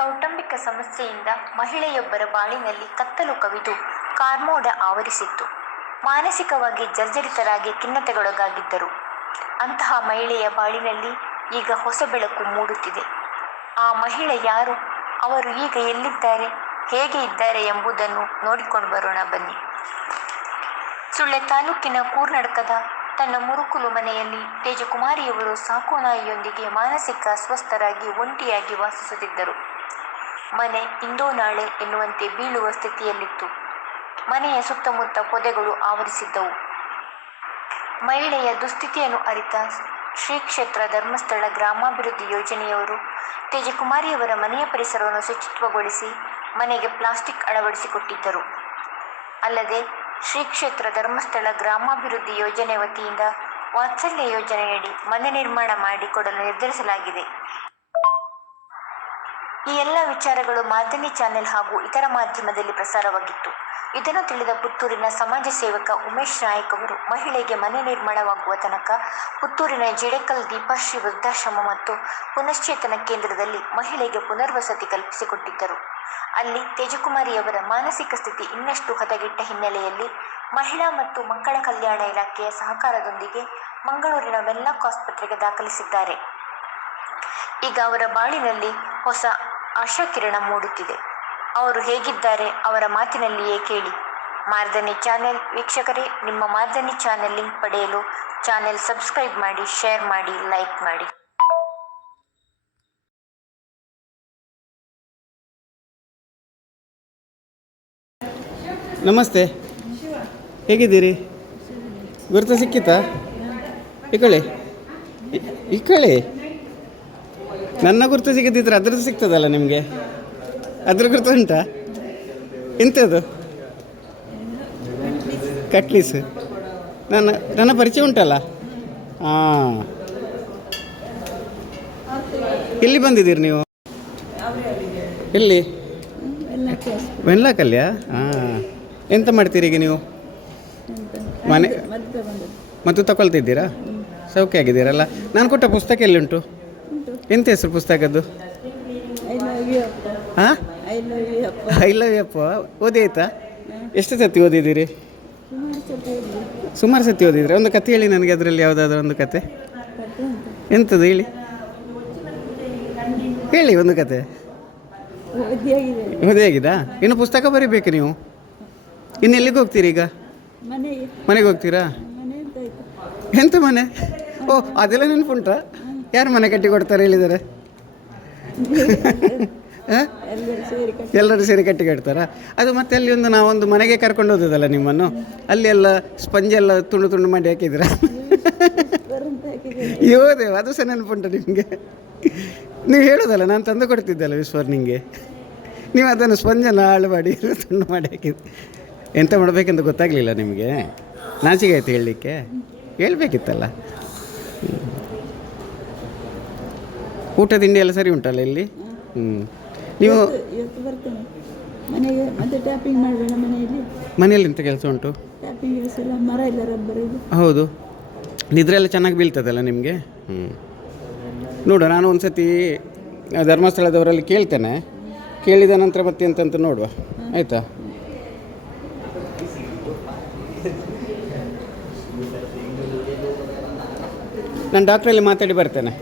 ಕೌಟುಂಬಿಕ ಸಮಸ್ಯೆಯಿಂದ ಮಹಿಳೆಯೊಬ್ಬರ ಬಾಳಿನಲ್ಲಿ ಕತ್ತಲು ಕವಿದು ಕಾರ್ಮೋಡ ಆವರಿಸಿತ್ತು. ಮಾನಸಿಕವಾಗಿ ಜರ್ಜರಿತರಾಗಿ ಖಿನ್ನತೆಗೊಳಗಾಗಿದ್ದರು. ಅಂತಹ ಮಹಿಳೆಯ ಬಾಳಿನಲ್ಲಿ ಈಗ ಹೊಸ ಬೆಳಕು ಮೂಡುತ್ತಿದೆ. ಆ ಮಹಿಳೆ ಯಾರು? ಅವರು ಈಗ ಎಲ್ಲಿದ್ದಾರೆ, ಹೇಗೆ ಇದ್ದಾರೆ ಎಂಬುದನ್ನು ನೋಡಿಕೊಂಡು ಬರೋಣ ಬನ್ನಿ. ಸುಳ್ಯ ತಾಲೂಕಿನ ಕೂರ್ನಡ್ಕದ ತನ್ನ ಮುರುಕುಲು ಮನೆಯಲ್ಲಿ ತೇಜಕುಮಾರಿಯವರು ಸಾಕು ನಾಯಿಯೊಂದಿಗೆ ಮಾನಸಿಕ ಅಸ್ವಸ್ಥರಾಗಿ ಒಂಟಿಯಾಗಿ ವಾಸಿಸುತ್ತಿದ್ದರು. ಮನೆ ಇಂದೋ ನಾಳೆ ಎನ್ನುವಂತೆ ಬೀಳುವ ಸ್ಥಿತಿಯಲ್ಲಿತ್ತು. ಮನೆಯ ಸುತ್ತಮುತ್ತ ಪೊದೆಗಳು ಆವರಿಸಿದ್ದವು. ಮಹಿಳೆಯ ದುಸ್ಥಿತಿಯನ್ನು ಅರಿತ ಶ್ರೀ ಕ್ಷೇತ್ರ ಧರ್ಮಸ್ಥಳ ಗ್ರಾಮಾಭಿವೃದ್ಧಿ ಯೋಜನೆಯವರು ತೇಜಕುಮಾರಿಯವರ ಮನೆಯ ಪರಿಸರವನ್ನು ಶುಚಿತ್ವಗೊಳಿಸಿ ಮನೆಗೆ ಪ್ಲಾಸ್ಟಿಕ್ ಅಳವಡಿಸಿಕೊಟ್ಟಿದ್ದರು. ಅಲ್ಲದೆ ಶ್ರೀ ಕ್ಷೇತ್ರ ಧರ್ಮಸ್ಥಳ ಗ್ರಾಮಾಭಿವೃದ್ಧಿ ಯೋಜನೆ ವತಿಯಿಂದ ವಾತ್ಸಲ್ಯ ಯೋಜನೆಯಡಿ ಮನೆ ನಿರ್ಮಾಣ ಮಾಡಿಕೊಡಲು ನಿರ್ಧರಿಸಲಾಗಿದೆ. ಈ ಎಲ್ಲ ವಿಚಾರಗಳು ಮಾರ್ದನಿ ಚಾನೆಲ್ ಹಾಗೂ ಇತರ ಮಾಧ್ಯಮದಲ್ಲಿ ಪ್ರಸಾರವಾಗಿತ್ತು. ಇದನ್ನು ತಿಳಿದ ಪುತ್ತೂರಿನ ಸಮಾಜ ಸೇವಕ ಉಮೇಶ್ ನಾಯಕ್ ಅವರು ಮಹಿಳೆಗೆ ಮನೆ ನಿರ್ಮಾಣವಾಗುವ ತನಕ ಪುತ್ತೂರಿನ ಜೇಡೇಕಲ್ ದೀಪಾಶ್ರೀ ವೃದ್ಧಾಶ್ರಮ ಮತ್ತು ಪುನಶ್ಚೇತನ ಕೇಂದ್ರದಲ್ಲಿ ಮಹಿಳೆಗೆ ಪುನರ್ವಸತಿ ಕಲ್ಪಿಸಿಕೊಟ್ಟಿದ್ದರು. ಅಲ್ಲಿ ತೇಜಕುಮಾರಿಯವರ ಮಾನಸಿಕ ಸ್ಥಿತಿ ಇನ್ನಷ್ಟು ಹದಗೆಟ್ಟ ಹಿನ್ನೆಲೆಯಲ್ಲಿ ಮಹಿಳಾ ಮತ್ತು ಮಕ್ಕಳ ಕಲ್ಯಾಣ ಇಲಾಖೆಯ ಸಹಕಾರದೊಂದಿಗೆ ಮಂಗಳೂರಿನ ವೆನ್ಲಾಕ್ ಆಸ್ಪತ್ರೆಗೆ ದಾಖಲಿಸಿದ್ದಾರೆ. ಈಗ ಅವರ ಬಾಳಿನಲ್ಲಿ ಹೊಸ ಆಶಾಕಿರಣ ಮೂಡುತ್ತಿದೆ. ಅವರು ಹೇಗಿದ್ದಾರೆ ಅವರ ಮಾತಿನಲ್ಲಿಯೇ ಕೇಳಿ. ಮಾರ್ದನಿ ಚಾನೆಲ್ ವೀಕ್ಷಕರೇ, ನಿಮ್ಮ ಮಾರ್ದನಿ ಚಾನೆಲ್ ಲಿಂಕ್ ಪಡೆಯಲು ಚಾನೆಲ್ ಸಬ್ಸ್ಕ್ರೈಬ್ ಮಾಡಿ, ಶೇರ್ ಮಾಡಿ, ಲೈಕ್ ಮಾಡಿ. ನಮಸ್ತೆ, ಹೇಗಿದ್ದೀರಿ? ಗುರುತು ಸಿಕ್ಕಿತಾ? ಈ ಕಳೆ ನನ್ನ ಗುರುತು ಸಿಗದಿದ್ರೆ ಅದ್ರದ್ದು ಸಿಗ್ತದಲ್ಲ ನಿಮಗೆ? ಅದ್ರ ಗುರುತು ಉಂಟಾ? ಎಂಥದ್ದು? ಕಟ್ಲೀಸ್. ನನ್ನ ಪರಿಚಯ ಉಂಟಲ್ಲ? ಹಾಂ. ಎಲ್ಲಿ ಬಂದಿದ್ದೀರಿ ನೀವು? ಎಲ್ಲಿ? ವೆನ್ಲಾಕಲ್ಯಾ? ಹಾಂ. ಎಂತ ಮಾಡ್ತೀರಿ ಈಗ ನೀವು? ಮನೆ ಮತ್ತು ತಗೊಳ್ತಿದ್ದೀರಾ? ಸೌಖ್ಯ ಆಗಿದ್ದೀರಲ್ಲ? ನಾನು ಕೊಟ್ಟ ಪುಸ್ತಕ ಎಲ್ಲಿ ಉಂಟು? ಎಂತ ಹೆಸರು ಪುಸ್ತಕದ್ದು? ಹಾಂ, ಐ ಲವ್ ಯು ಅಪ್ಪ. ಓದಿ ಆಯ್ತಾ? ಎಷ್ಟು ಸತಿ ಓದಿದ್ದೀರಿ? ಸುಮಾರು ಸತಿ ಓದಿದ್ರಿ. ಒಂದು ಕತೆ ಹೇಳಿ ನನಗೆ, ಅದರಲ್ಲಿ ಯಾವುದಾದ್ರೂ ಒಂದು ಕತೆ. ಎಂಥದ್ದು ಹೇಳಿ ಹೇಳಿ ಒಂದು ಕತೆ. ಓದಿಯಾಗಿದಾ? ಇನ್ನು ಪುಸ್ತಕ ಬರೀಬೇಕು ನೀವು. ಇನ್ನು ಎಲ್ಲಿಗೆ ಹೋಗ್ತೀರಿ ಈಗ? ಮನೆಗೆ ಹೋಗ್ತೀರಾ? ಎಂತ ಮನೆ? ಓ, ಅದೆಲ್ಲ ನೆನಪುಂಟಾ? ಯಾರು ಮನೆ ಕಟ್ಟಿ ಕೊಡ್ತಾರೆ ಹೇಳಿದ್ದಾರೆ? ಎಲ್ಲರೂ ಸೇರಿ ಕಟ್ಟಿ ಕಟ್ತಾರಾ? ಅದು ಮತ್ತೆ ಅಲ್ಲಿ ನಾವೊಂದು ಮನೆಗೆ ಕರ್ಕೊಂಡು ಹೋದದಲ್ಲ ನಿಮ್ಮನ್ನು, ಅಲ್ಲಿ ಎಲ್ಲ ಸ್ಪಂಜೆಲ್ಲ ತುಂಡು ತುಂಡು ಮಾಡಿ ಹಾಕಿದ್ದೀರಾ? ಯೋದೇವ, ಅದು ಸಹ ನೆನಪುಂಟ ನಿಮಗೆ? ನೀವು ಹೇಳೋದಲ್ಲ, ನಾನು ತಂದು ಕೊಡ್ತಿದ್ದಲ್ಲ ವಿಶ್ವರ್ ನಿಮಗೆ. ನೀವು ಅದನ್ನು ಸ್ಪಂಜನ್ನು ಹಾಳು ಮಾಡಿ ತುಂಡು ಮಾಡಿ ಹಾಕಿದ್ದು. ಎಂತ ಮಾಡಬೇಕೆಂತ ಗೊತ್ತಾಗಲಿಲ್ಲ ನಿಮಗೆ? ನಾಚಿಕೆ ಆಯ್ತು ಹೇಳಲಿಕ್ಕೆ? ಹೇಳ್ಬೇಕಿತ್ತಲ್ಲ. ಊಟ ತಿಂಡಿ ಎಲ್ಲ ಸರಿ ಉಂಟಲ್ಲ ಇಲ್ಲಿ? ನೀವು ಮನೆಯಲ್ಲಿ ಎಂತ ಕೆಲಸ ಉಂಟು? ಹೌದು, ನಿದ್ರೆಲ್ಲ ಚೆನ್ನಾಗಿ ಬೀಳ್ತದಲ್ಲ ನಿಮಗೆ? ನೋಡುವ, ನಾನು ಒಂದು ಸತಿ ಧರ್ಮಸ್ಥಳದವರಲ್ಲಿ ಕೇಳ್ತೇನೆ. ಕೇಳಿದ ನಂತರ ಮತ್ತೆ ಎಂತಂತ ನೋಡುವ, ಆಯಿತಾ? ನಾನು ಡಾಕ್ಟ್ರಲ್ಲಿ ಮಾತಾಡಿ ಬರ್ತೇನೆ.